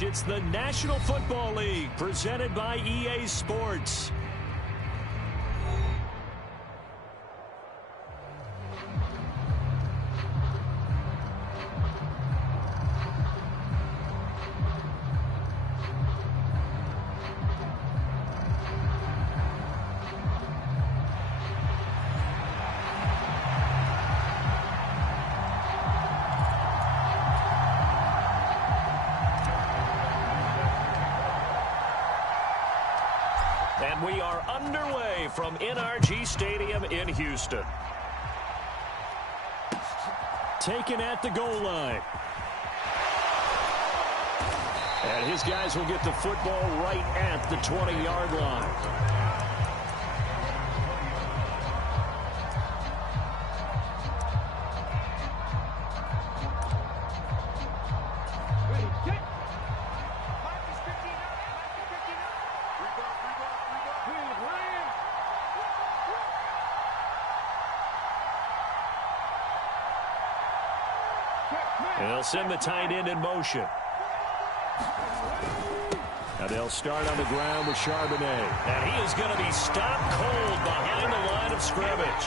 It's the National Football League presented by EA Sports. And we are underway from NRG Stadium in Houston. Taken at the goal line. And his guys will get the football right at the 20-yard line. They'll send the tight end in motion. Now they'll start on the ground with Charbonnet. And he is going to be stopped cold behind the line of scrimmage.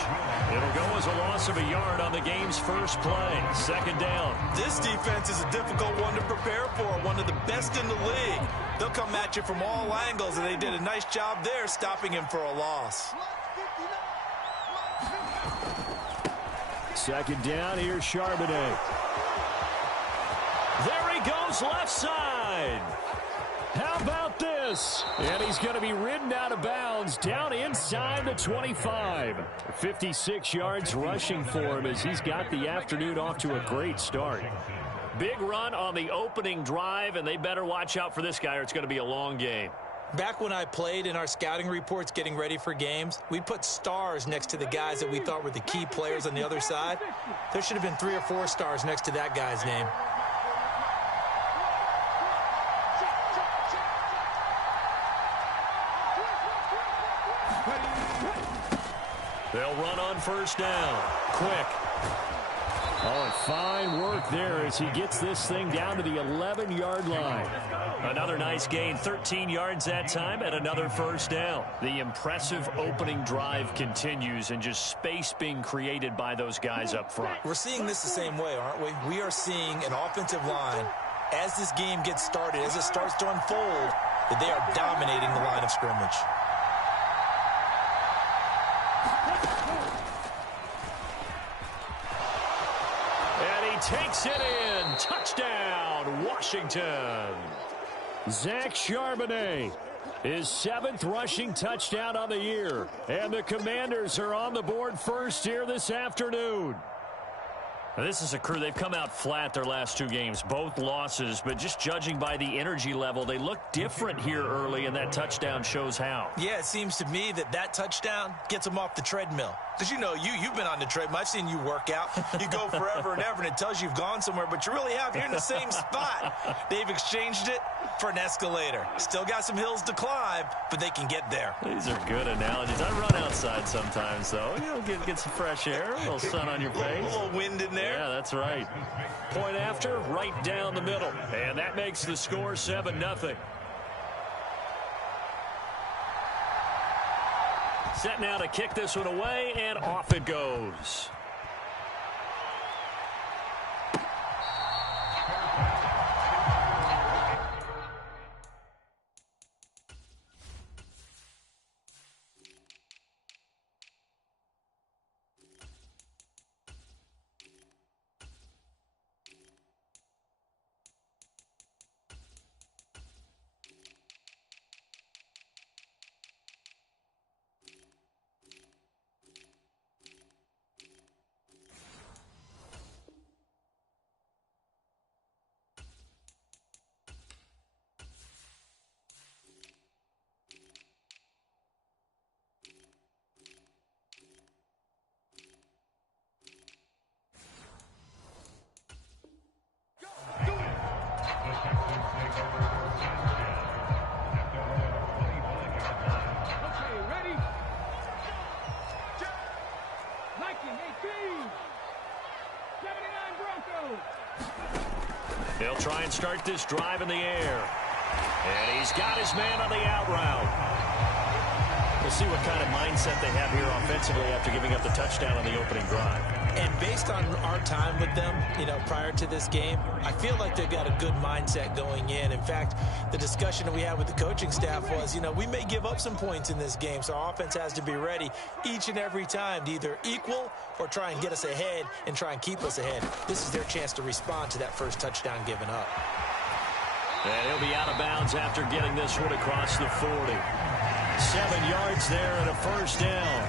It'll go as a loss of a yard on the game's first play. Second down. This defense is a difficult one to prepare for, one of the best in the league. They'll come at you from all angles, and they did a nice job there stopping him for a loss. Second down, here's Charbonnet. There he goes left side. How about this? And he's going to be ridden out of bounds down inside the 25. 56 yards rushing for him as he's got the afternoon off to a great start. Big run on the opening drive, and they better watch out for this guy or it's going to be a long game. Back when I played in our scouting reports getting ready for games, we put stars next to the guys that we thought were the key players on the other side. There should have been 3 or 4 stars next to that guy's name. They'll run on first down. Quick. Oh, and fine work there as he gets this thing down to the 11-yard line. Another nice gain, 13 yards that time, and another first down. The impressive opening drive continues, and just space being created by those guys up front. We're seeing this the same way, aren't we? We are seeing an offensive line, as this game gets started, as it starts to unfold, that they are dominating the line of scrimmage. Takes it in. Touchdown, Washington. Zach Charbonnet, his 7th rushing touchdown on the year. And the Commanders are on the board first here this afternoon. Now, this is a crew. They've come out flat their last 2 games, both losses. But just judging by the energy level, they look different here early, and that touchdown shows how. Yeah, it seems to me that touchdown gets them off the treadmill. Because you know, you've been on the treadmill. I've seen you work out. You go forever and ever, and it tells you you've gone somewhere, but you really have. You're in the same spot. They've exchanged it for an escalator. Still got some hills to climb, but they can get there. These are good analogies. I run outside sometimes, though. You know, get some fresh air, a little sun on your face. A little wind in there. Yeah, that's right. Point after, right down the middle. And that makes the score 7-0. Set now to kick this one away, and off it goes. They'll try and start this drive in the air. And he's got his man on the out route. We'll see what kind of mindset they have here offensively after giving up the touchdown on the opening drive. And based on our time with them, prior to this game, I feel like they've got a good mindset going in. In fact, the discussion that we had with the coaching staff was, we may give up some points in this game, so our offense has to be ready each and every time to either equal or try and get us ahead and try and keep us ahead. This is their chance to respond to that first touchdown given up. And he'll be out of bounds after getting this one across the 40. 7 yards there and a first down.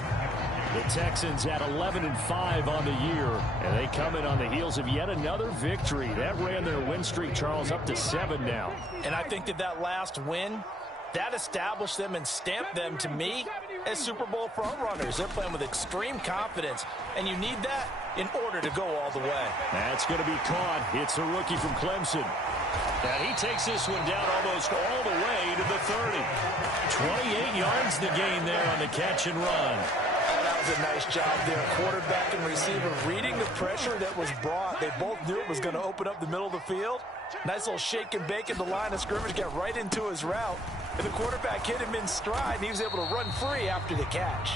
The Texans at 11-5 on the year, and they come in on the heels of yet another victory. That ran their win streak, Charles, up to 7 now. And I think that last win, that established them and stamped them, to me, as Super Bowl front runners. They're playing with extreme confidence, and you need that in order to go all the way. That's going to be caught. It's a rookie from Clemson. And he takes this one down almost all the way to the 30. 28 yards the gain there on the catch and run. Oh, that was a nice job there. Quarterback and receiver reading the pressure that was brought. They both knew it was going to open up the middle of the field. Nice little shake and bake at the line of scrimmage, got right into his route. And the quarterback hit him in stride, and he was able to run free after the catch.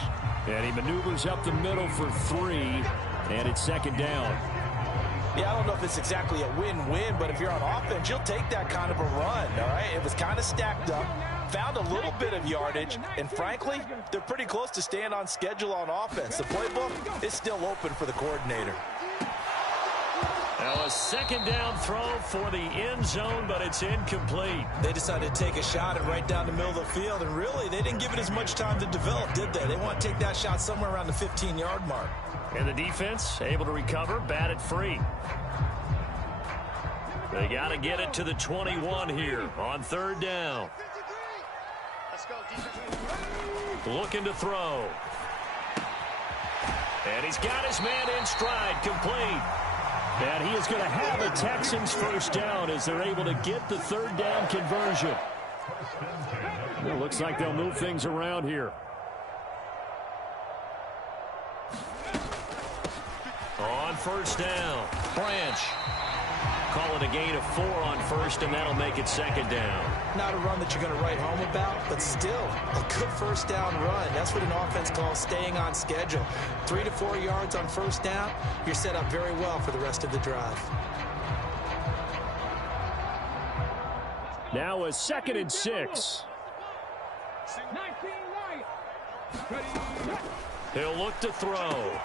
And he maneuvers up the middle for 3, and it's second down. Yeah, I don't know if it's exactly a win-win, but if you're on offense, you'll take that kind of a run, all right? It was kind of stacked up, found a little bit of yardage, and frankly, they're pretty close to staying on schedule on offense. The playbook is still open for the coordinator. Now a second down throw for the end zone, but it's incomplete. They decided to take a shot at right down the middle of the field, and really, they didn't give it as much time to develop, did they? They want to take that shot somewhere around the 15-yard mark. And the defense able to recover, batted free. They got to get it to the 21 here on third down. Looking to throw. And he's got his man in stride, complete. And he is going to have a Texans first down as they're able to get the third down conversion. It looks like they'll move things around here. On first down, Branch. Call it a gain of 4 on first, and that'll make it second down. Not a run that you're going to write home about, but still a good first down run. That's what an offense calls staying on schedule. 3 to 4 yards on first down, you're set up very well for the rest of the drive. Now a 2nd and 6. He'll look to throw.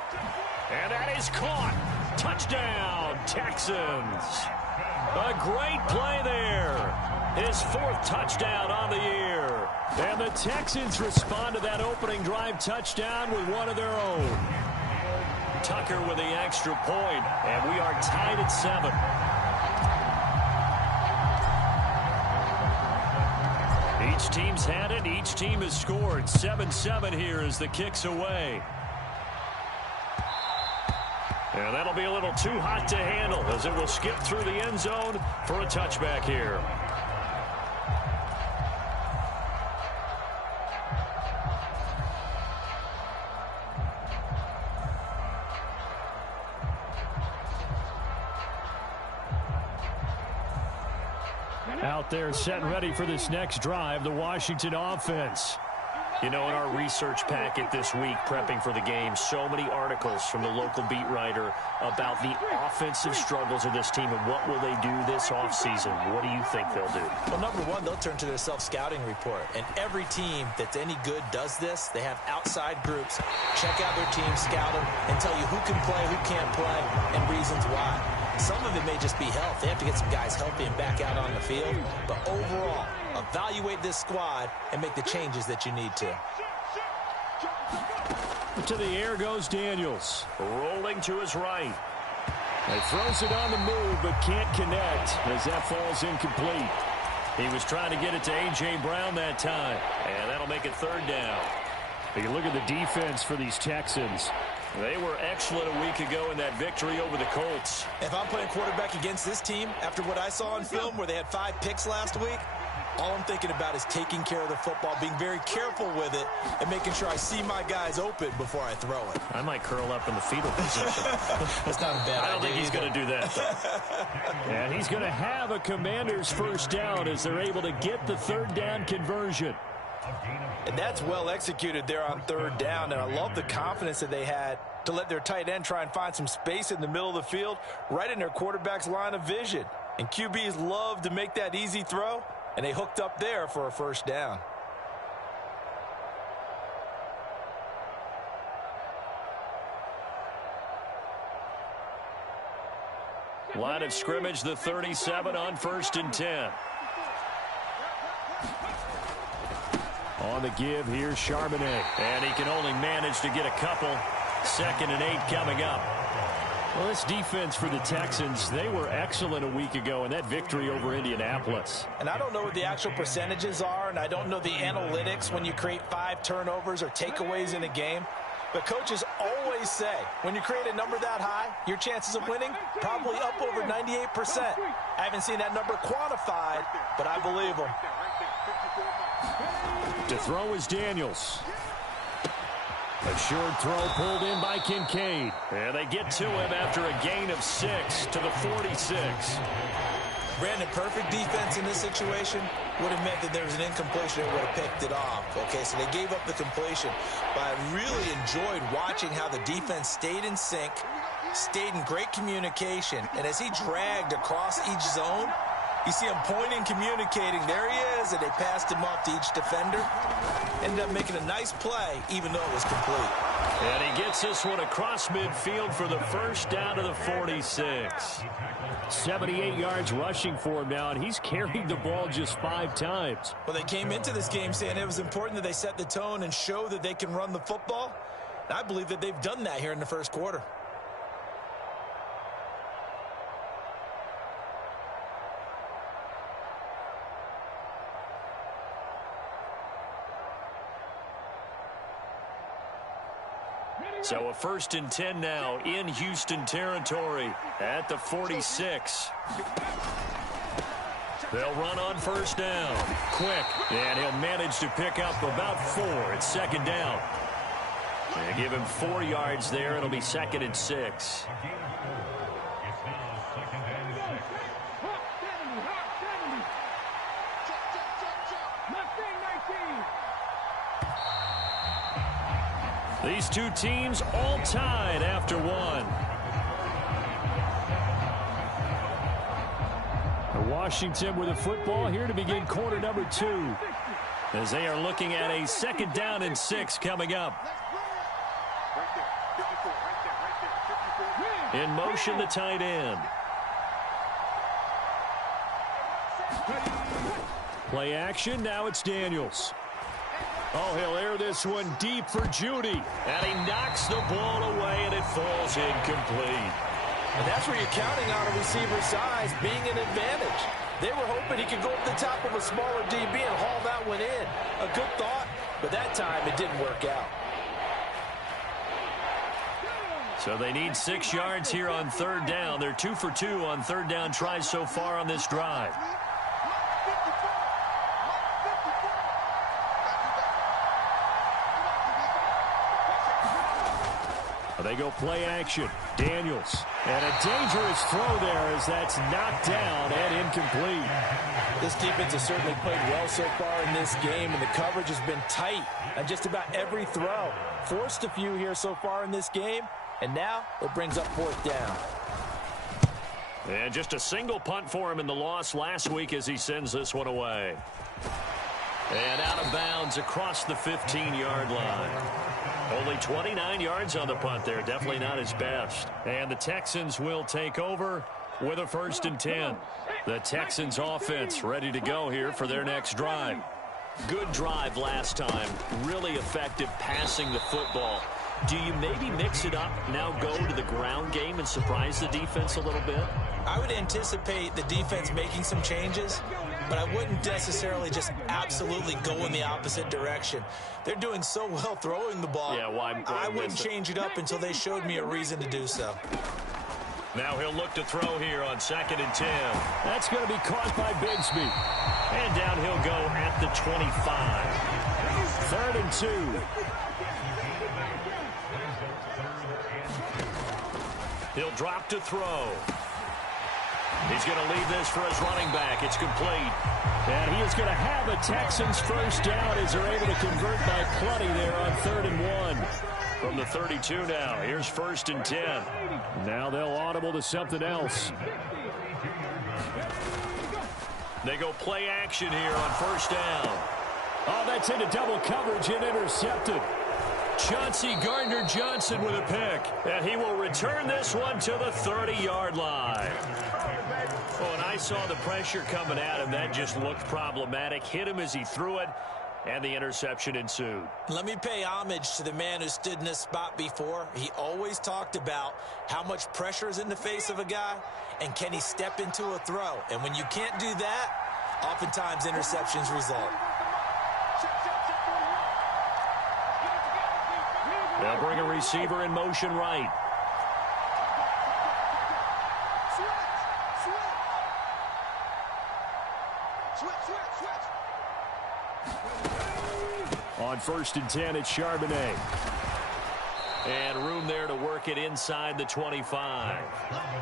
And that is caught. Touchdown, Texans. A great play there. His 4th touchdown on the year. And the Texans respond to that opening drive touchdown with one of their own. Tucker with the extra point, and we are tied at 7. Each team's had it. Each team has scored. 7-7 here as the kick's away. And that'll be a little too hot to handle as it will skip through the end zone for a touchback here. Out there set and ready for this next drive, the Washington offense. You know, in our research packet this week, prepping for the game, so many articles from the local beat writer about the offensive struggles of this team and what will they do this offseason. What do you think they'll do? Well, number one, they'll turn to their self-scouting report. And every team that's any good does this. They have outside groups. Check out their team, scout them, and tell you who can play, who can't play, and reasons why. Some of it may just be health. They have to get some guys healthy and back out on the field. But overall, evaluate this squad and make the changes that you need to. To the air goes Daniels, rolling to his right. He throws it on the move, but can't connect as that falls incomplete. He was trying to get it to A.J. Brown that time, and that'll make it third down. You look at the defense for these Texans. They were excellent a week ago in that victory over the Colts. If I'm playing quarterback against this team, after what I saw on film where they had 5 picks last week, All I'm thinking about is taking care of the football, being very careful with it, and making sure I see my guys open before I throw it. I might curl up in the fetal position. That's not a bad idea. I don't think he's going to do that, though. And he's going to have a Commanders first down as they're able to get the third down conversion. And that's well executed there on third down, and I love the confidence that they had to let their tight end try and find some space in the middle of the field, right in their quarterback's line of vision. And QBs love to make that easy throw, and they hooked up there for a first down. Line of scrimmage, the 37 on 1st and 10. On the give, here's Charbonnet. And he can only manage to get a couple. 2nd and 8 coming up. Well, this defense for the Texans, they were excellent a week ago in that victory over Indianapolis. And I don't know what the actual percentages are, and I don't know the analytics when you create 5 turnovers or takeaways in a game. But coaches always say, when you create a number that high, your chances of winning probably up over 98%. I haven't seen that number quantified, but I believe them. To throw is Daniels. A short throw pulled in by Kincaid. And they get to him after a gain of 6 to the 46. Brandon, perfect defense in this situation would have meant that there was an incompletion and would have picked it off. Okay, so they gave up the completion. But I really enjoyed watching how the defense stayed in sync, stayed in great communication. And as he dragged across each zone, you see him pointing, communicating. There he is, and they passed him off to each defender. Ended up making a nice play, even though it was complete. And he gets this one across midfield for the first down to the 46. 78 yards rushing for him now, and he's carried the ball just 5 times. Well, they came into this game saying it was important that they set the tone and show that they can run the football. And I believe that they've done that here in the first quarter. So a 1st and 10 now in Houston territory at the 46. They'll run on first down. Quick. And he'll manage to pick up about 4. It's 2nd down. They give him 4 yards there. It'll be 2nd and 6. These two teams all tied after 1. Washington with a football here to begin quarter number 2. As they are looking at a 2nd down and 6 coming up. In motion, the tight end. Play action, now it's Daniels. Oh, he'll air this one deep for Judy. And he knocks the ball away, and it falls incomplete. And that's where you're counting on a receiver's size being an advantage. They were hoping he could go up the top of a smaller DB and haul that one in. A good thought, but that time it didn't work out. So they need 6 yards here on 3rd down. They're 2 for 2 on 3rd down tries so far on this drive. They go play action. Daniels. And a dangerous throw there as that's knocked down and incomplete. This defense has certainly played well so far in this game, and the coverage has been tight on just about every throw. Forced a few here so far in this game, and now it brings up 4th down. And just a single punt for him in the loss last week as he sends this one away. And out of bounds across the 15-yard line. Only 29 yards on the punt there. Definitely not his best. And the Texans will take over with a 1st and 10. The Texans offense ready to go here for their next drive. Good drive last time. Really effective passing the football. Do you maybe mix it up, now go to the ground game and surprise the defense a little bit? I would anticipate the defense making some changes, but I wouldn't necessarily just absolutely go in the opposite direction. They're doing so well throwing the ball. Yeah, why I wouldn't change it up until they showed me a reason to do so. Now he'll look to throw here on 2nd and 10. That's going to be caught by Bigsby. And down he'll go at the 25. 3rd and 2. He'll drop to throw. He's going to leave this for his running back. It's complete. And he is going to have a Texans first down as they're able to convert by plenty there on 3rd and 1. From the 32 now, here's 1st and 10. Now they'll audible to something else. They go play action here on 1st down. Oh, that's into double coverage and intercepted. Chauncey Gardner-Johnson with a pick. And he will return this one to the 30-yard line. Oh, and I saw the pressure coming at him. That just looked problematic. Hit him as he threw it, and the interception ensued. Let me pay homage to the man who stood in this spot before. He always talked about how much pressure is in the face of a guy, and can he step into a throw. And when you can't do that, oftentimes interceptions result. They'll bring a receiver in motion right. On 1st and 10, it's Charbonnet. And room there to work it inside the 25.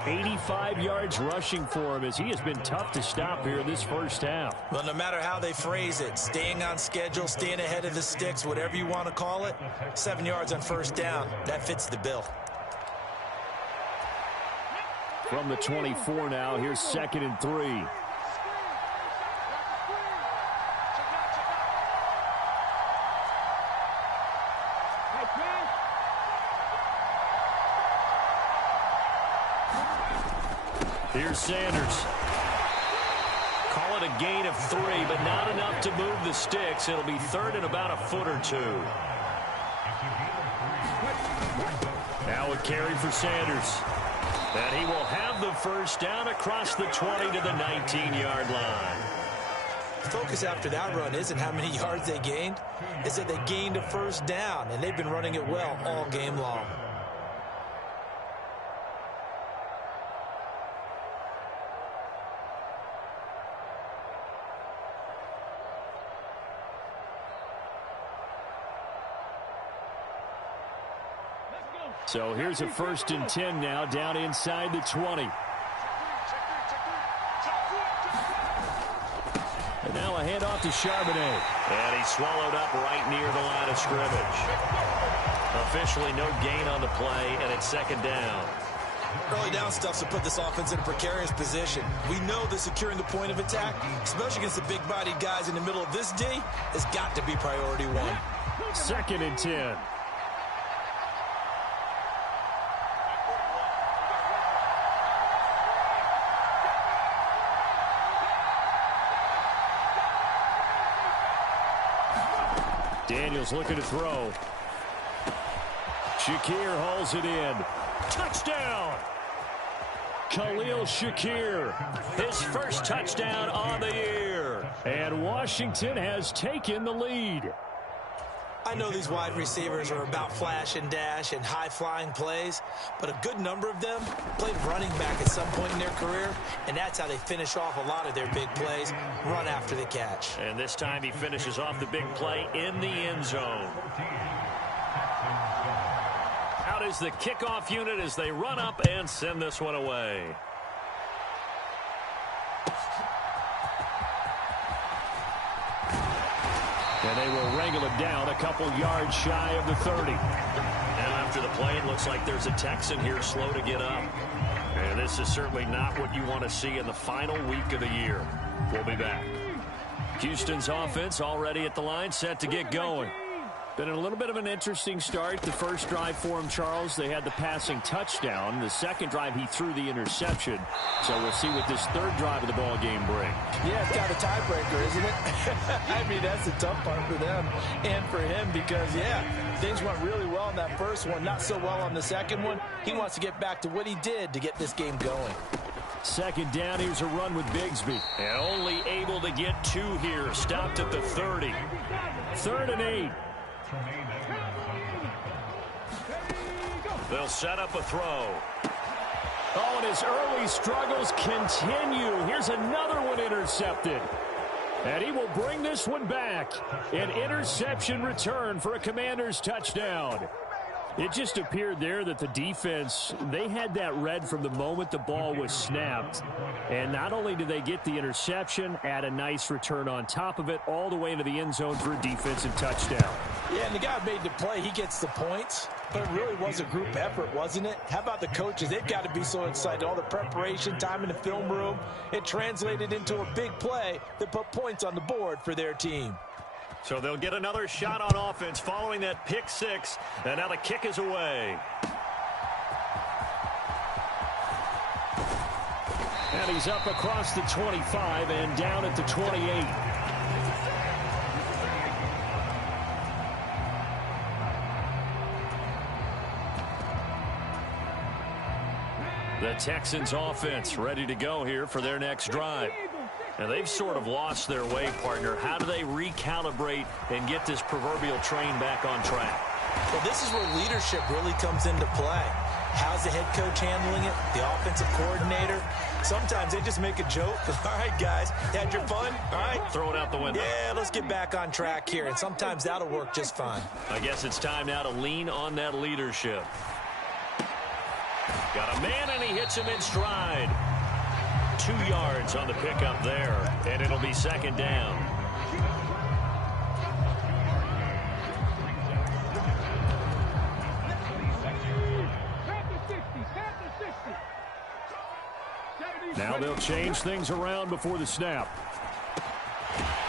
85 yards rushing for him as he has been tough to stop here this first half. Well, no matter how they phrase it, staying on schedule, staying ahead of the sticks, whatever you want to call it, 7 yards on 1st down, that fits the bill. From the 24 now, here's 2nd and 3. Here's Sanders. Call it a gain of 3, but not enough to move the sticks. It'll be 3rd and about a foot or 2. Now a carry for Sanders. And he will have the first down across the 20 to the 19-yard line. The focus after that run isn't how many yards they gained. It's that they gained a first down, and they've been running it well all game long. So here's a 1st and 10 now down inside the 20. And now a handoff to Charbonnet. And he's swallowed up right near the line of scrimmage. Officially no gain on the play, and it's 2nd down. Early down stuff to put this offense in a precarious position. We know that securing the point of attack, especially against the big-bodied guys in the middle of this D, has got to be priority 1. 2nd and 10. Daniels looking to throw. Shakir hauls it in. Touchdown! Khalil Shakir, his first touchdown on the year. And Washington has taken the lead. I know these wide receivers are about flash and dash and high-flying plays, but a good number of them played running back at some point in their career, and that's how they finish off a lot of their big plays, run after the catch. And this time he finishes off the big play in the end zone. Out is the kickoff unit as they run up and send this one away. And they will wrangle it down a couple yards shy of the 30. Now after the play, it looks like there's a Texan here slow to get up. And this is certainly not what you want to see in the final week of the year. We'll be back. Houston's offense already at the line, set to get going. Been a little bit of an interesting start. The first drive for him, Charles, they had the passing touchdown. The second drive, he threw the interception. So we'll see what this third drive of the ball game brings. Yeah, it's got a tiebreaker, isn't it? I mean, that's the tough part for them and for him because, yeah, things went really well in that first one, not so well on the second one. He wants to get back to what he did to get this game going. 2nd down, here's a run with Bigsby. And only able to get 2 here. Stopped at the 30. 3rd and 8. They'll set up a throw. Oh, and his early struggles continue. Here's another one intercepted. And he will bring this one back. An interception return for a Commanders touchdown. It just appeared there that the defense, they had that read from the moment the ball was snapped. And not only did they get the interception, add a nice return on top of it, all the way into the end zone for a defensive touchdown. Yeah, and the guy made the play. He gets the points. But it really was a group effort, wasn't it? How about the coaches? They've got to be so excited. All the preparation, time in the film room, it translated into a big play that put points on the board for their team. So they'll get another shot on offense following that pick six. And now the kick is away. And he's up across the 25 and down at the 28. The Texans offense ready to go here for their next drive. Now, they've sort of lost their way, partner. How do they recalibrate and get this proverbial train back on track? Well, this is where leadership really comes into play. How's the head coach handling it? The offensive coordinator? Sometimes they just make a joke. All right, guys, had your fun? All right. Throw it out the window. Yeah, let's get back on track here, and sometimes that'll work just fine. I guess it's time now to lean on that leadership. Got a man, and he hits him in stride. 2 yards on the pickup there, and it'll be second down. Now they'll change things around before the snap.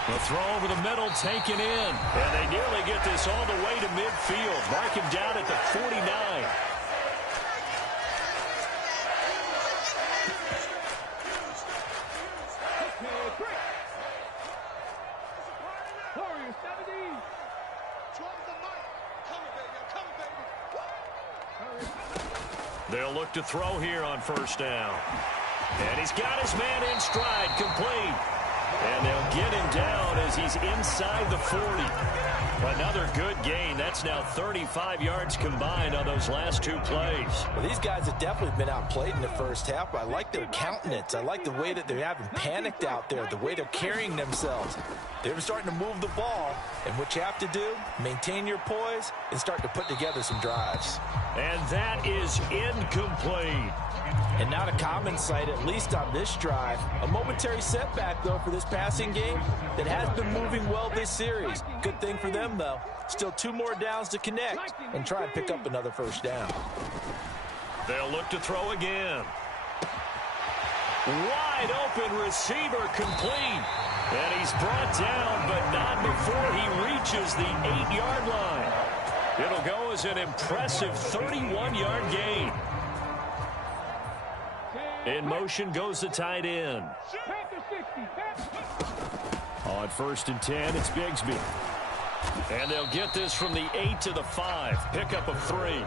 The throw over the middle taken in, and they nearly get this all the way to midfield. Mark him down at the 49. They'll look to throw here on first down. And he's got his man in stride, complete. And they'll get him down as he's inside the 40. Another good gain. That's now 35 yards combined on those last 2 plays. Well, these guys have definitely been outplayed in the first half, but I like their countenance. I like the way that they're having panicked out there, the way they're carrying themselves. They're starting to move the ball, and what you have to do, maintain your poise and start to put together some drives. And that is incomplete. And not a common sight, at least on this drive. A momentary setback, though, for this passing game that has been moving well this series. Good thing for them, though. Still 2 more downs to connect and try and pick up another first down. They'll look to throw again. Wide open receiver complete. And he's brought down, but not before he reaches the 8-yard line. It'll go as an impressive 31-yard gain. In motion goes the tight end. On first and 10, it's Bigsby. And they'll get this from the 8 to the 5. Pickup of 3.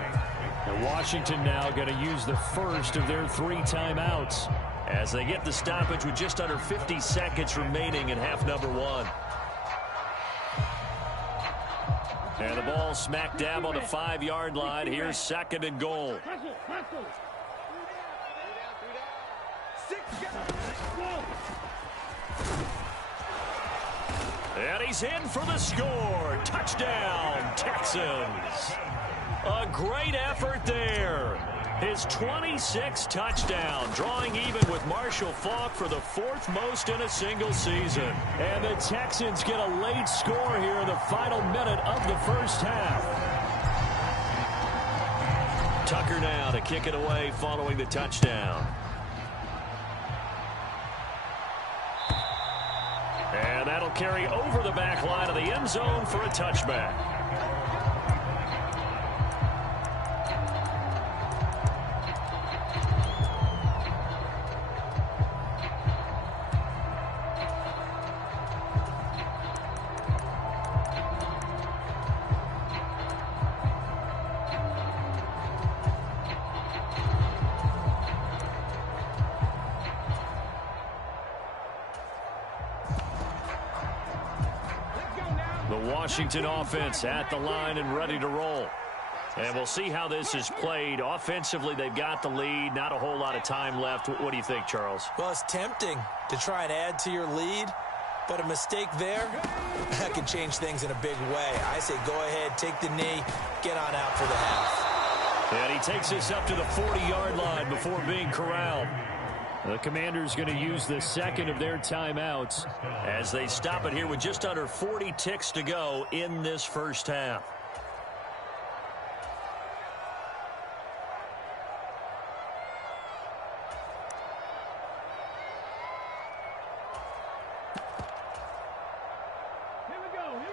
And Washington now going to use the first of their 3 timeouts as they get the stoppage with just under 50 seconds remaining in half number 1. And the ball smack dab on the 5-yard line. Here's second and goal. And he's in for the score. Touchdown, Texans. A great effort there. His 26th touchdown, drawing even with Marshall Faulk for the 4th most in a single season. And the Texans get a late score here in the final minute of the first half. Tucker now to kick it away following the touchdown. And that'll carry over the back line of the end zone for a touchback. The Washington offense at the line and ready to roll. And we'll see how this is played. Offensively, they've got the lead. Not a whole lot of time left. What do you think, Charles? Well, it's tempting to try and add to your lead, but a mistake there, that can change things in a big way. I say go ahead, take the knee, get on out for the half. And he takes us up to the 40-yard line before being corralled. The Commanders going to use the second of their timeouts as they stop it here with just under 40 ticks to go in this first half.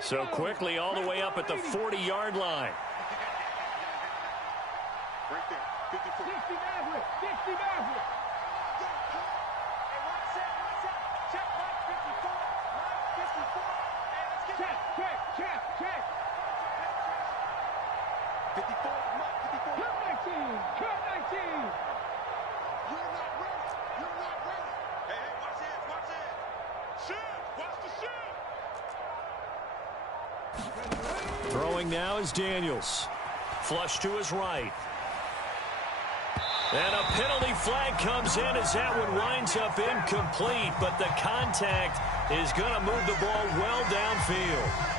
So quickly all the way up at the 40-yard line. Right there, 54. 60 Maverick, 60 Maverick. Check, Mike, 54. Mike, 54. And let's get check. 54, Mike, 54. Cut 19, cut 19. You're not ready. You're not ready. Hey, watch this, watch this. Shoot, watch the shoot. Throwing now is Daniels. Flush to his right. And a penalty flag comes in as that one winds up incomplete, but the contact is going to move the ball well downfield.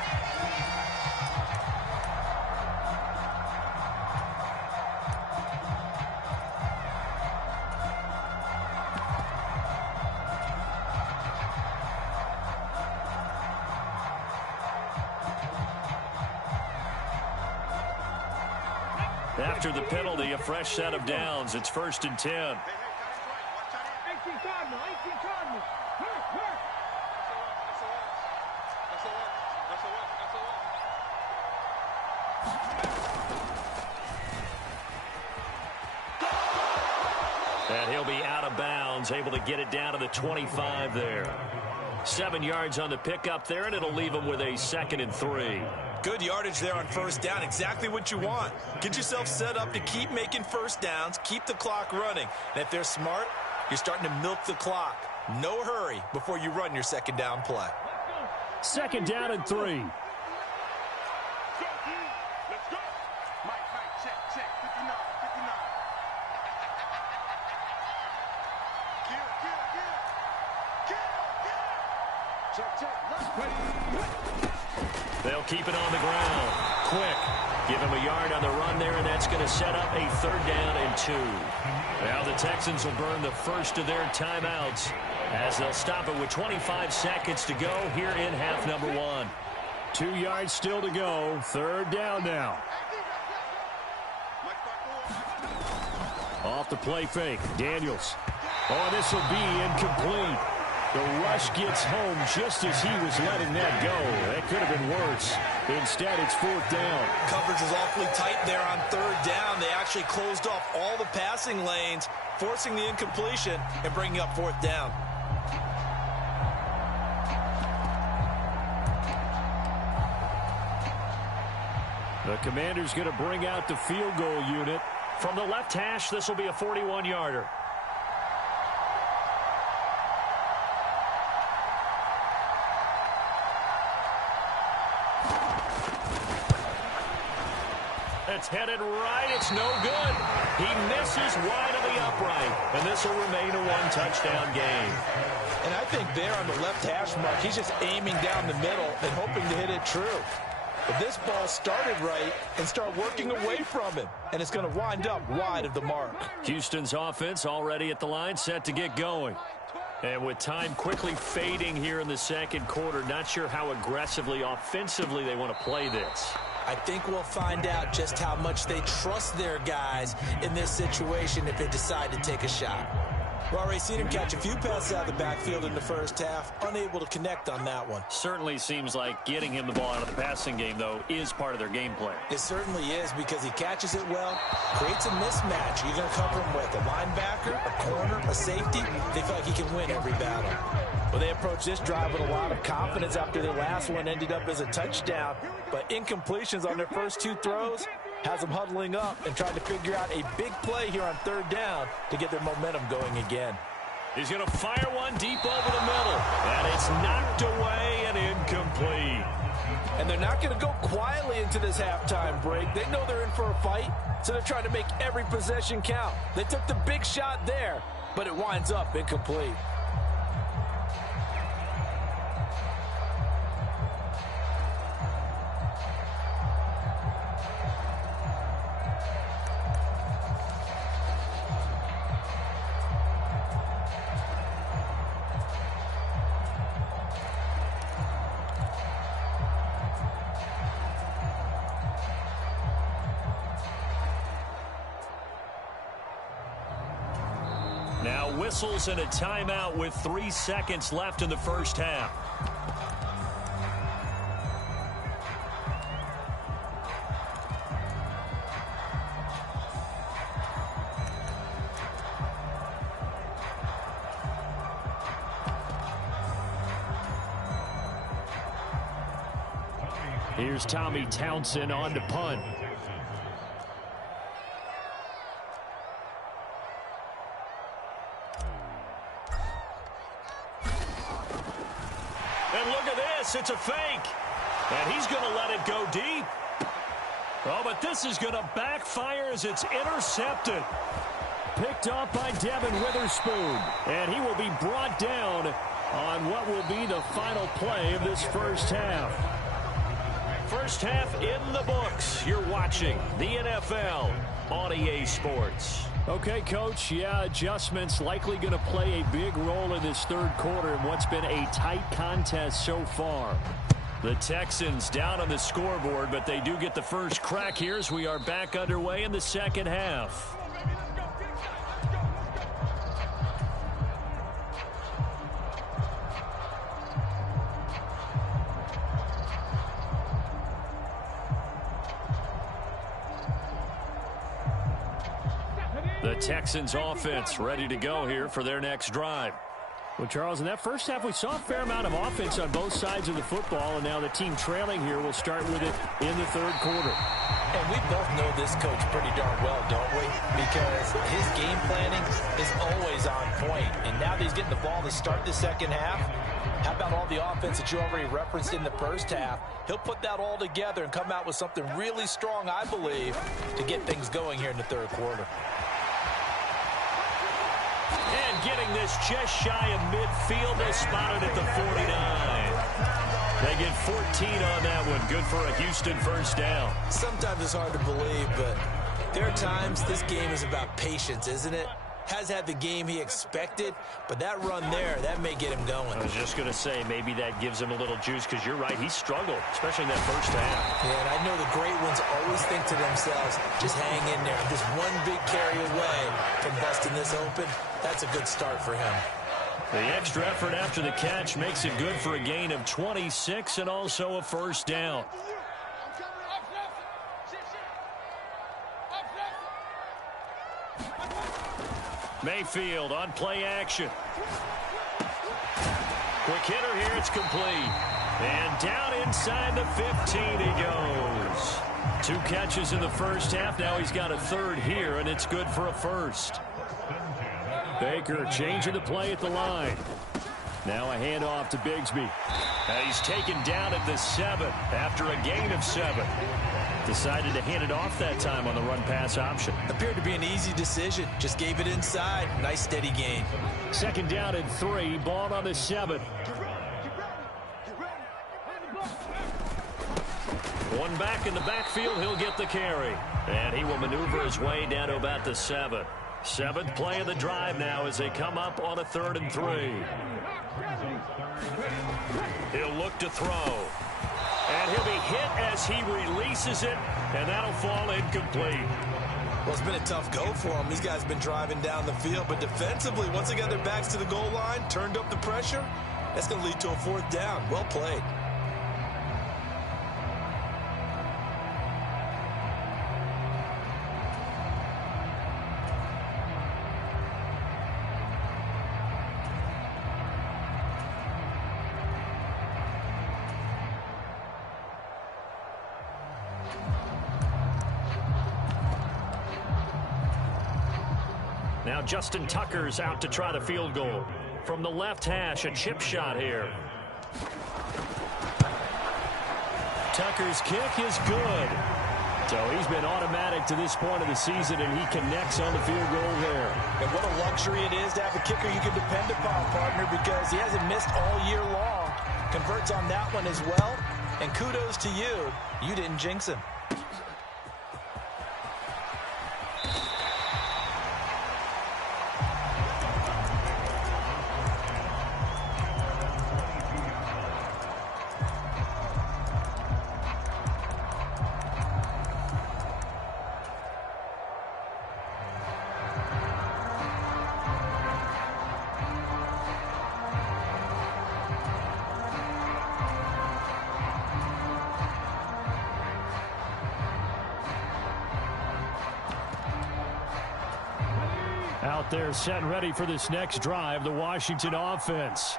After the penalty, a fresh set of downs. It's 1st and 10. Hey, Cotton's right. Watch out here. 18 Cotton, 18 Cotton. Hurt. And he'll be out of bounds, able to get it down to the 25 there. 7 yards on the pickup there, and it'll leave him with a 2nd and 3. Good yardage there on first down. Exactly what you want. Get yourself set up to keep making first downs, keep the clock running. And if they're smart, you're starting to milk the clock. No hurry before you run your second down play. 2nd down and 3. Let's go. Mike, check. 59. Kill. Check. They'll keep it on the ground. Quick. Give him a yard on the run there, and that's going to set up a 3rd down and 2. Now the Texans will burn the first of their timeouts as they'll stop it with 25 seconds to go here in half number 1. 2 yards still to go. 3rd down now. Off the play fake. Daniels. Oh, this will be incomplete. The rush gets home just as he was letting that go. That could have been worse. Instead, it's 4th down. Coverage was awfully tight there on 3rd down. They actually closed off all the passing lanes, forcing the incompletion and bringing up 4th down. The Commander's going to bring out the field goal unit. From the left hash, this will be a 41-yarder. It's headed right. It's no good. He misses wide of the upright. And this will remain a 1-touchdown game. And I think there on the left hash mark, he's just aiming down the middle and hoping to hit it true. But this ball started right and start working away from him. And it's going to wind up wide of the mark. Houston's offense already at the line, set to get going. And with time quickly fading here in the second quarter, not sure how aggressively, offensively they want to play this. I think we'll find out just how much they trust their guys in this situation if they decide to take a shot. We've already seen him catch a few passes out of the backfield in the first half, unable to connect on that one. Certainly seems like getting him the ball out of the passing game, though, is part of their game plan. It certainly is because he catches it well, creates a mismatch. You're going to cover him with a linebacker, a corner, a safety. They feel like he can win every battle. Well, they approach this drive with a lot of confidence after their last one ended up as a touchdown. But incompletions on their first 2 throws has them huddling up and trying to figure out a big play here on 3rd down to get their momentum going again. He's going to fire one deep over the middle. And it's knocked away and incomplete. And they're not going to go quietly into this halftime break. They know they're in for a fight, so they're trying to make every possession count. They took the big shot there, but it winds up incomplete. Now whistles and a timeout with 3 seconds left in the first half. Here's Tommy Townsend on to punt. And look at this, it's a fake. And he's going to let it go deep. Oh, but this is going to backfire as it's intercepted. Picked off by Devin Witherspoon. And he will be brought down on what will be the final play of this first half. First half in the books. You're watching the NFL on EA Sports. Okay, Coach, yeah, adjustments likely going to play a big role in this third quarter in what's been a tight contest so far. The Texans down on the scoreboard, but they do get the first crack here as we are back underway in the second half. The Texans offense ready to go here for their next drive. Well, Charles, in that first half, we saw a fair amount of offense on both sides of the football, and now the team trailing here will start with it in the third quarter. And we both know this coach pretty darn well, don't we? Because his game planning is always on point. And now that he's getting the ball to start the second half, how about all the offense that you already referenced in the first half? He'll put that all together and come out with something really strong, I believe, to get things going here in the third quarter. And getting this just shy of midfield, they spotted at the 49. They get 14 on that one. Good for a Houston first down. Sometimes it's hard to believe, but there are times this game is about patience, isn't it? Has had the game he expected, but that run there, that may get him going. I was just going to say, maybe that gives him a little juice, because you're right, he struggled, especially in that first half. Yeah, and I know the great ones always think to themselves, just hang in there. Just one big carry away from busting this open. That's a good start for him. The extra effort after the catch makes it good for a gain of 26 and also a first down. Mayfield on play action. Quick hitter here, it's complete. And down inside the 15 he goes. 2 catches in the first half. Now he's got a third here, and it's good for a first. Baker changing the play at the line. Now a handoff to Bigsby. He's taken down at the 7 after a gain of 7. Decided to hand it off that time on the run-pass option. Appeared to be an easy decision. Just gave it inside. Nice steady gain. Second down and 3. Ball on the 7. One back in the backfield. He'll get the carry. And he will maneuver his way down to about the 7. 7th play of the drive now as they come up on a 3rd and 3. He'll look to throw. And he'll be hit as he releases it, and that'll fall incomplete. Well, it's been a tough go for him. These guys have been driving down the field, but defensively, once they got their backs to the goal line, turned up the pressure, that's going to lead to a 4th down. Well played. Now Justin Tucker's out to try the field goal. From the left hash, a chip shot here. Tucker's kick is good. So he's been automatic to this point of the season, and he connects on the field goal there. And what a luxury it is to have a kicker you can depend upon, partner, because he hasn't missed all year long. Converts on that one as well. And kudos to you. You didn't jinx him. Out there set and ready for this next drive, the Washington offense.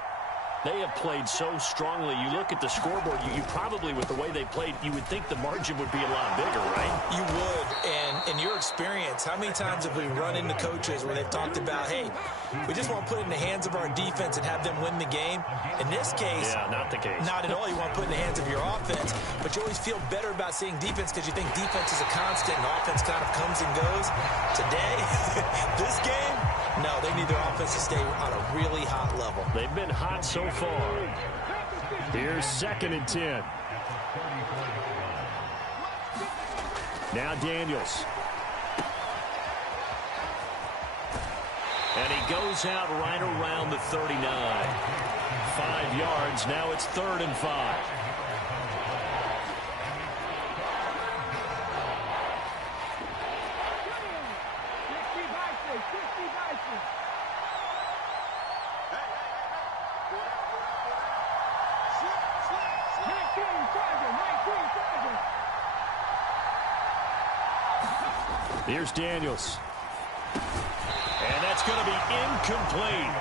They have played so strongly. You look at the scoreboard, you probably, with the way they played, you would think the margin would be a lot bigger, right? You would. And in your experience, how many times have we run into coaches where they've talked about, hey, we just want to put it in the hands of our defense and have them win the game? In this case, yeah, not the case. Not at all. You want to put it in the hands of your offense, but you always feel better about seeing defense because you think defense is a constant and offense kind of comes and goes. Today, this game, no, they need their offense to stay on a really hot level. They've been hot so far. Here's 2nd and 10. Now Daniels. And he goes out right around the 39. 5 yards. Now it's 3rd and 5. Here's Daniels. And that's going to be incomplete.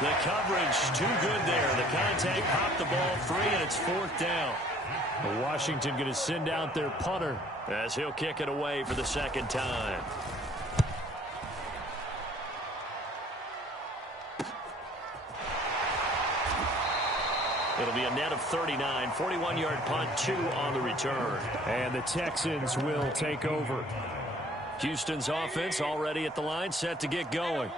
The coverage too good there. The contact popped the ball free, and it's 4th down. Washington going to send out their punter as he'll kick it away for the 2nd time. It'll be a net of 39, 41-yard punt, 2 on the return. And the Texans will take over. Houston's offense already at the line, set to get going.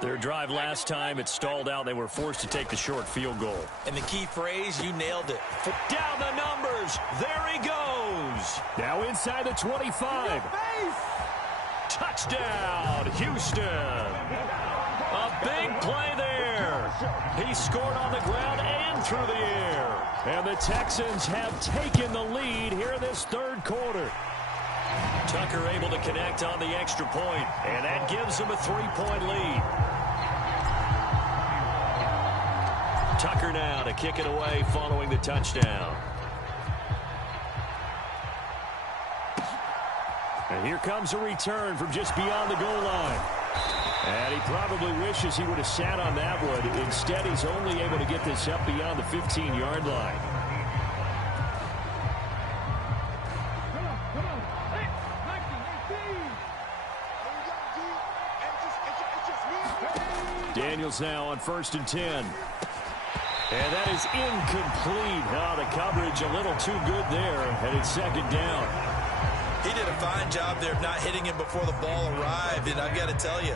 Their drive last time, it stalled out. They were forced to take the short field goal. And the key phrase, you nailed it. Down the numbers. There he goes. Now inside the 25. Touchdown, Houston. A big play there. He scored on the ground and through the air. And the Texans have taken the lead here in this 3rd quarter. Tucker able to connect on the extra point, and that gives him a 3-point lead. Tucker now to kick it away following the touchdown. And here comes a return from just beyond the goal line. And he probably wishes he would have sat on that one. Instead, he's only able to get this up beyond the 15-yard line. Daniels now on 1st and 10. And that is incomplete. Oh, the coverage a little too good there, and it's 2nd down. He did a fine job there of not hitting him before the ball arrived, and I've got to tell you,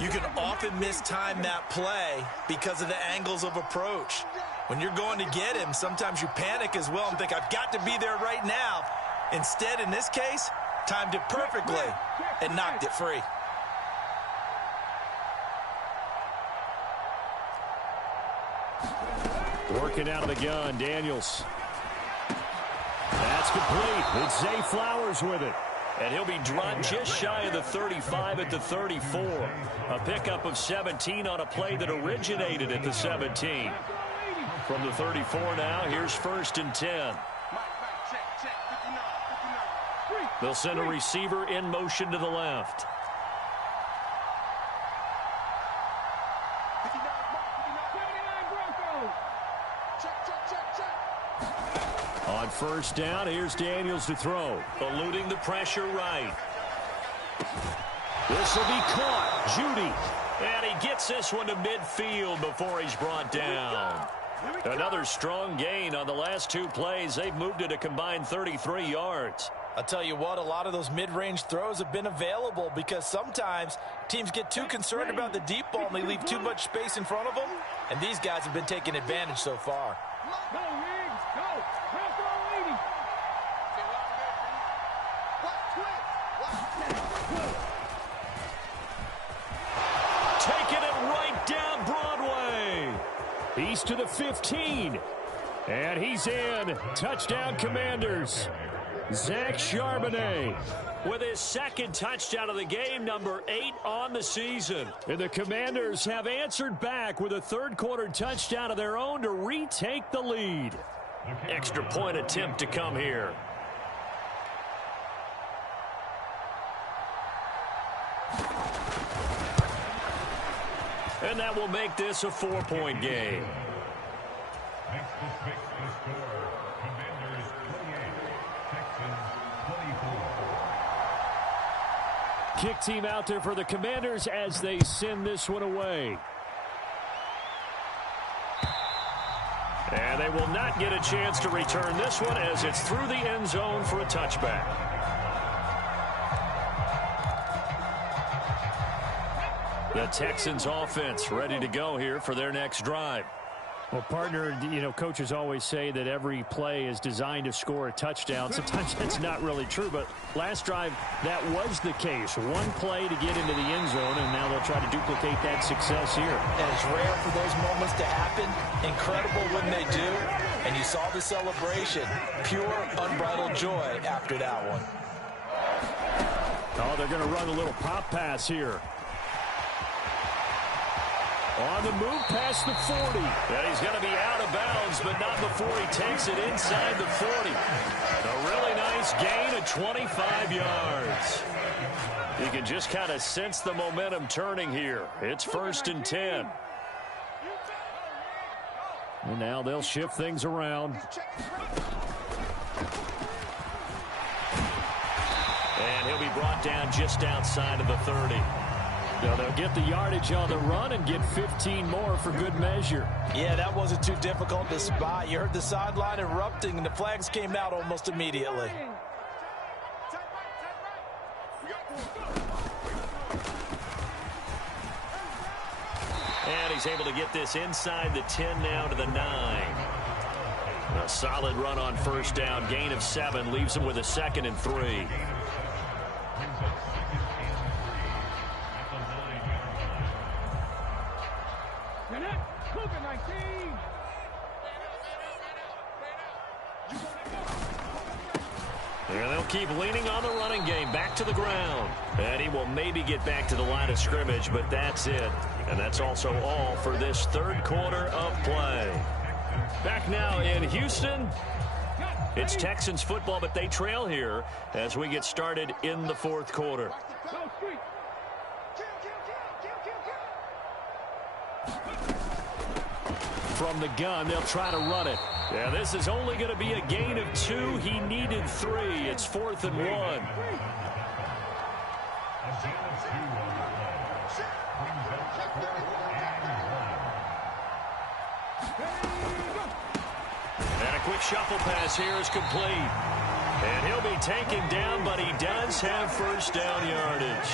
you can often mistime that play because of the angles of approach. When you're going to get him, sometimes you panic as well and think, I've got to be there right now. Instead, in this case, timed it perfectly and knocked it free. Working out of the gun, Daniels. That's complete. It's Zay Flowers with it. And he'll be dropped just shy of the 35 at the 34. A pickup of 17 on a play that originated at the 17. From the 34 now, here's 1st and 10. They'll send a receiver in motion to the left. On 1st down, here's Daniels to throw. Eluding the pressure right. This will be caught. Judy. And he gets this one to midfield before he's brought down. Another strong gain on the last 2 plays. They've moved it a combined 33 yards. I'll tell you what, a lot of those mid-range throws have been available because sometimes teams get too concerned about the deep ball and they leave too much space in front of them, and these guys have been taking advantage so far. Go, Riggs, go. Press on, lady. Taking it right down Broadway. He's to the 15. And he's in. Touchdown, Commanders. Zach Charbonnet with his second touchdown of the game, number 8 on the season. And the Commanders have answered back with a third-quarter touchdown of their own to retake the lead. Extra point attempt to come here. And that will make this a 4-point game. Next to fix the score, Commanders 28, Texans 24. Kick team out there for the Commanders as they send this one away. And they will not get a chance to return this one as it's through the end zone for a touchback. The Texans offense ready to go here for their next drive. Well, partner, you know, coaches always say that every play is designed to score a touchdown. Sometimes that's not really true, but last drive, that was the case. One play to get into the end zone, and now they'll try to duplicate that success here. And it's rare for those moments to happen. Incredible when they do. And you saw the celebration. Pure, unbridled joy after that one. Oh, they're going to run a little pop pass here. On the move past the 40. And he's going to be out of bounds, but not before he takes it inside the 40. A really nice gain of 25 yards. You can just kind of sense the momentum turning here. It's 1st and 10. And now they'll shift things around. And he'll be brought down just outside of the 30. Now they'll get the yardage on the run and get 15 more for good measure. Yeah, that wasn't too difficult to spot. You heard the sideline erupting, and the flags came out almost immediately. And he's able to get this inside the 10 now to the 9. A solid run on first down. Gain of 7 leaves him with a 2nd and 3. And they'll keep leaning on the running game. Back to the ground. And he will maybe get back to the line of scrimmage, but that's it. And that's also all for this third quarter of play. Back now in Houston. It's Texans football, but they trail here as we get started in the fourth quarter. From the gun, they'll try to run it. Yeah, this is only going to be a gain of 2. He needed 3. It's 4th and 1. And a quick shuffle pass here is complete. And he'll be taken down, but he does have first down yardage.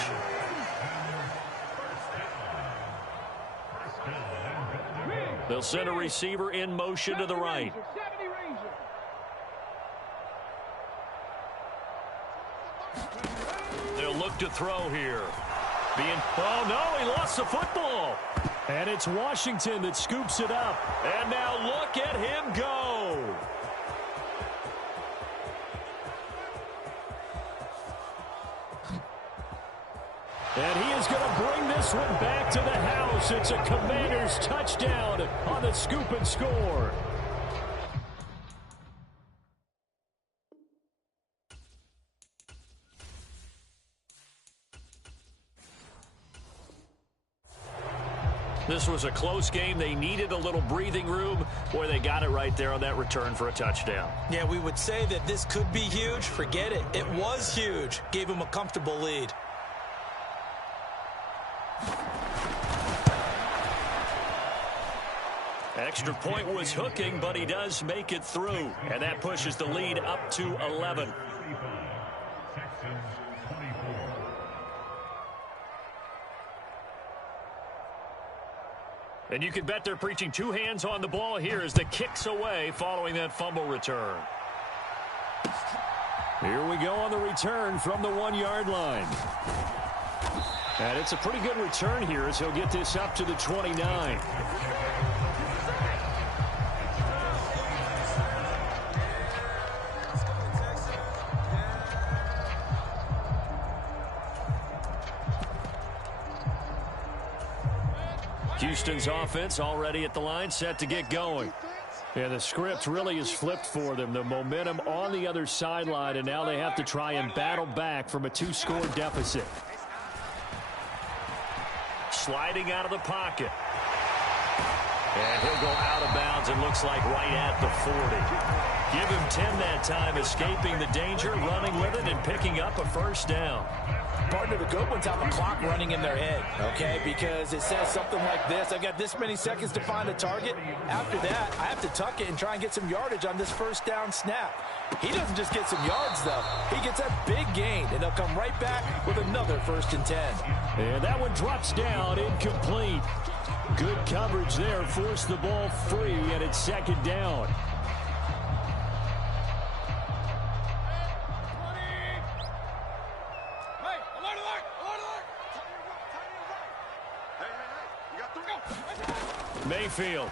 They'll send a receiver in motion to the right. They'll look to throw here. Oh, no, he lost the football. And it's Washington that scoops it up. And now look at him go. And he is going to bring this one back to the house. It's a Commanders touchdown on the scoop and score. This was a close game. They needed a little breathing room. Boy, they got it right there on that return for a touchdown. Yeah, we would say that this could be huge. Forget it. It was huge. Gave him a comfortable lead. Extra point was hooking, but he does make it through. And that pushes the lead up to 11. Texans 24. And you can bet they're preaching two hands on the ball here as the kick's away following that fumble return. Here we go on the return from the 1-yard line. And it's a pretty good return here as he'll get this up to the 29. Houston's offense already at the line, set to get going. And the script really is flipped for them. The momentum on the other sideline, and now they have to try and battle back from a 2-score deficit. Sliding out of the pocket. And he'll go out of bounds, it looks like right at the 40. Give him 10 that time, escaping the danger, running with it, and picking up a first down. Partner, the good ones have a clock running in their head, okay? Because it says something like this: I've got this many seconds to find a target. After that, I have to tuck it and try and get some yardage on this first down snap. He doesn't just get some yards, though. He gets a big gain, and they'll come right back with another 1st and 10. And that one drops down, incomplete. Good coverage there, forced the ball free, and it's 2nd down. Mayfield.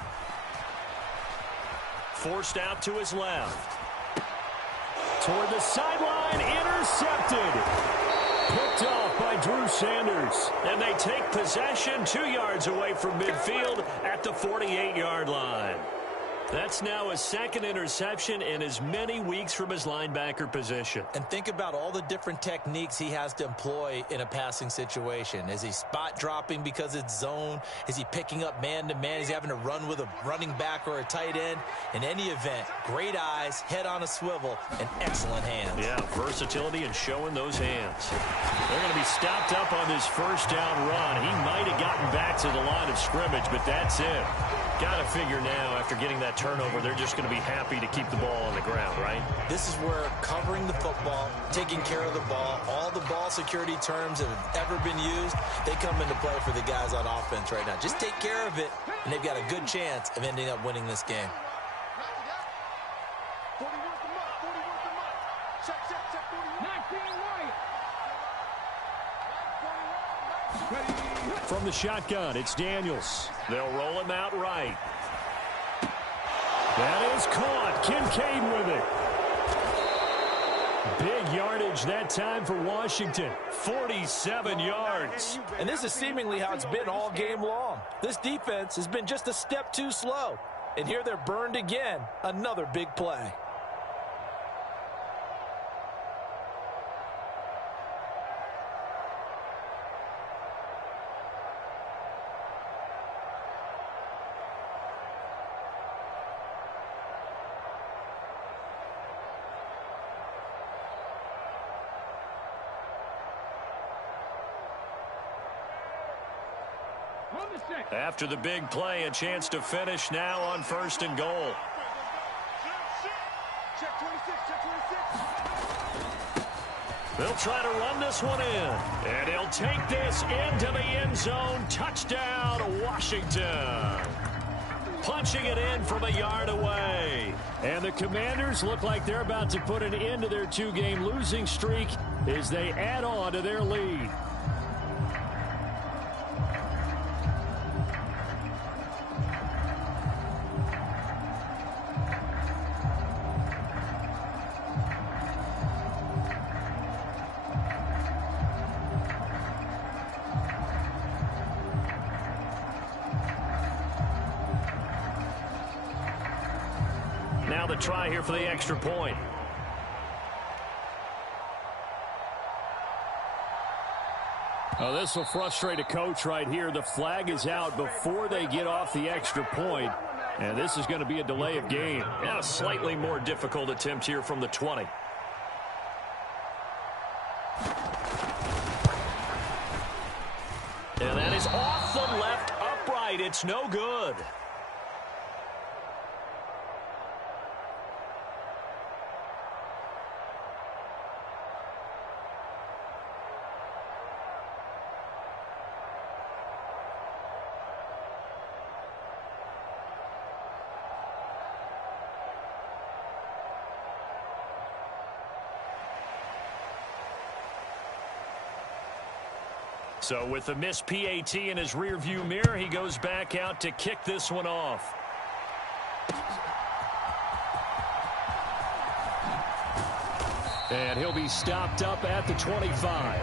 Forced out to his left. Toward the sideline, intercepted. Picked off by Drew Sanders. And they take possession 2 yards away from midfield at the 48-yard line. That's now his 2nd interception in as many weeks from his linebacker position. And think about all the different techniques he has to employ in a passing situation. Is he spot dropping because it's zone? Is he picking up man-to-man? Is he having to run with a running back or a tight end? In any event, great eyes, head on a swivel, and excellent hands. Yeah, versatility and showing those hands. They're going to be stopped up on this first down run. He might have gotten back to the line of scrimmage, but that's it. Got to figure now, after getting that turnover, they're just going to be happy to keep the ball on the ground, right? This is where covering the football, taking care of the ball, all the ball security terms that have ever been used, they come into play for the guys on offense right now. Just take care of it, and they've got a good chance of ending up winning this game. From the shotgun, it's Daniels. They'll roll him out right. That is caught. Kincaid with it. Big yardage that time for Washington. 47 yards. And this is seemingly how it's been all game long. This defense has been just a step too slow. And here they're burned again. Another big play. After the big play, a chance to finish now on 1st and goal. They'll try to run this one in. And he'll take this into the end zone. Touchdown, Washington. Punching it in from a yard away. And the Commanders look like they're about to put an end to their 2-game losing streak as they add on to their lead. Now the try here for the extra point. Oh, this will frustrate a coach right here. The flag is out before they get off the extra point, and this is going to be a delay of game. Yeah, a slightly more difficult attempt here from the 20. And that is off the left upright. It's no good. So with the missed PAT in his rearview mirror, he goes back out to kick this one off. And he'll be stopped up at the 25.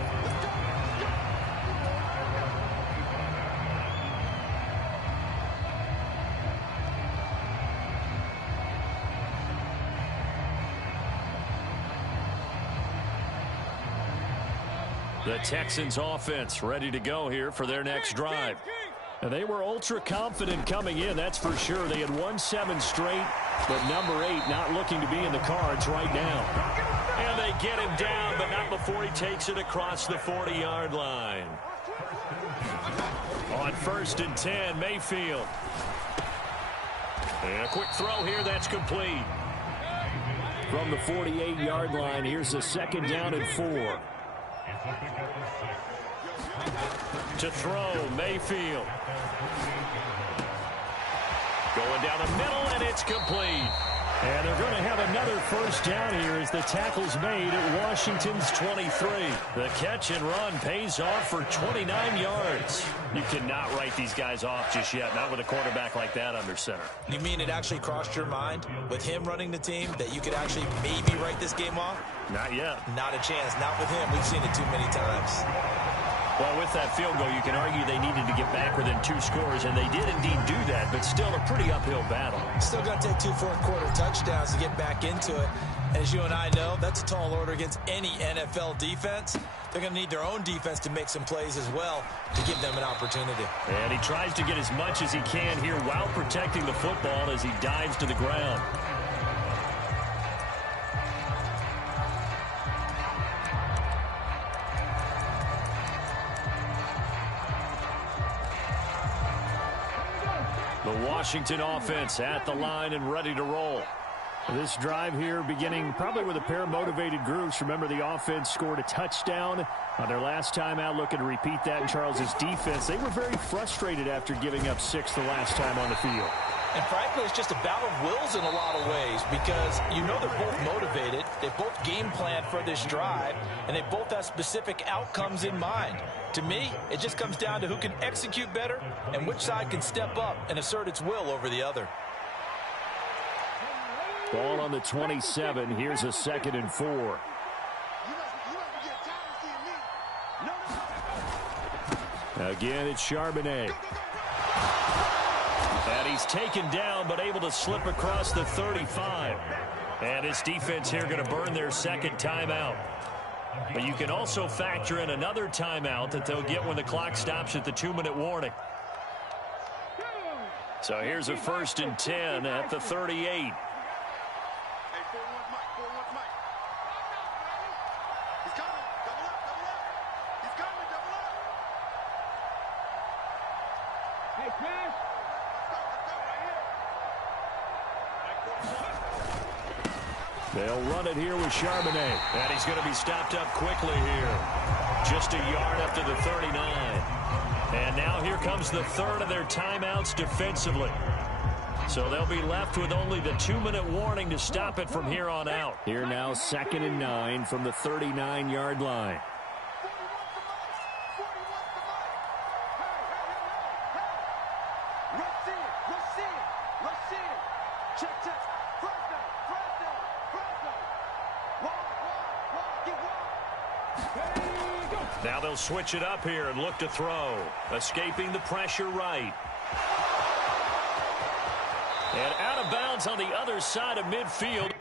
The Texans offense ready to go here for their next drive. And they were ultra confident coming in, that's for sure. They had won 7 straight, but number 8 not looking to be in the cards right now. And they get him down, but not before he takes it across the 40-yard line. On 1st and 10, Mayfield. And a quick throw here, that's complete. From the 48-yard line, here's a 2nd down and 4. To throw, Mayfield. Going down the middle, and it's complete. And they're going to have another 1st down here as the tackle's made at Washington's 23. The catch and run pays off for 29 yards. You cannot write these guys off just yet, not with a quarterback like that under center. You mean it actually crossed your mind with him running the team that you could actually maybe write this game off? Not yet. Not a chance. Not with him. We've seen it too many times. Well, with that field goal, you can argue they needed to get back within 2 scores, and they did indeed do that, but still a pretty uphill battle. Still got to take 2 fourth-quarter touchdowns to get back into it. And as you and I know, that's a tall order against any NFL defense. They're going to need their own defense to make some plays as well to give them an opportunity. And he tries to get as much as he can here while protecting the football as he dives to the ground. The Washington offense at the line and ready to roll. This drive here beginning probably with a pair of motivated groups. Remember, the offense scored a touchdown on their last time out, looking to repeat that in Charles's defense. They were very frustrated after giving up 6 the last time on the field. And frankly, it's just a battle of wills in a lot of ways because you know they're both motivated. They both game planned for this drive, and they both have specific outcomes in mind. To me, it just comes down to who can execute better and which side can step up and assert its will over the other. Ball on the 27. Here's a 2nd and 4. Again, it's Charbonnet. And he's taken down, but able to slip across the 35. And his defense here going to burn their 2nd timeout. But you can also factor in another timeout that they'll get when the clock stops at the 2-minute warning. So here's a 1st and 10 at the 38. They'll run it here with Charbonnet. And he's going to be stopped up quickly here. Just a yard up to the 39. And now here comes the 3rd of their timeouts defensively. So they'll be left with only the 2-minute warning to stop it from here on out. Here now 2nd and 9 from the 39-yard line. Now they'll switch it up here and look to throw. Escaping the pressure right. And out of bounds on the other side of midfield.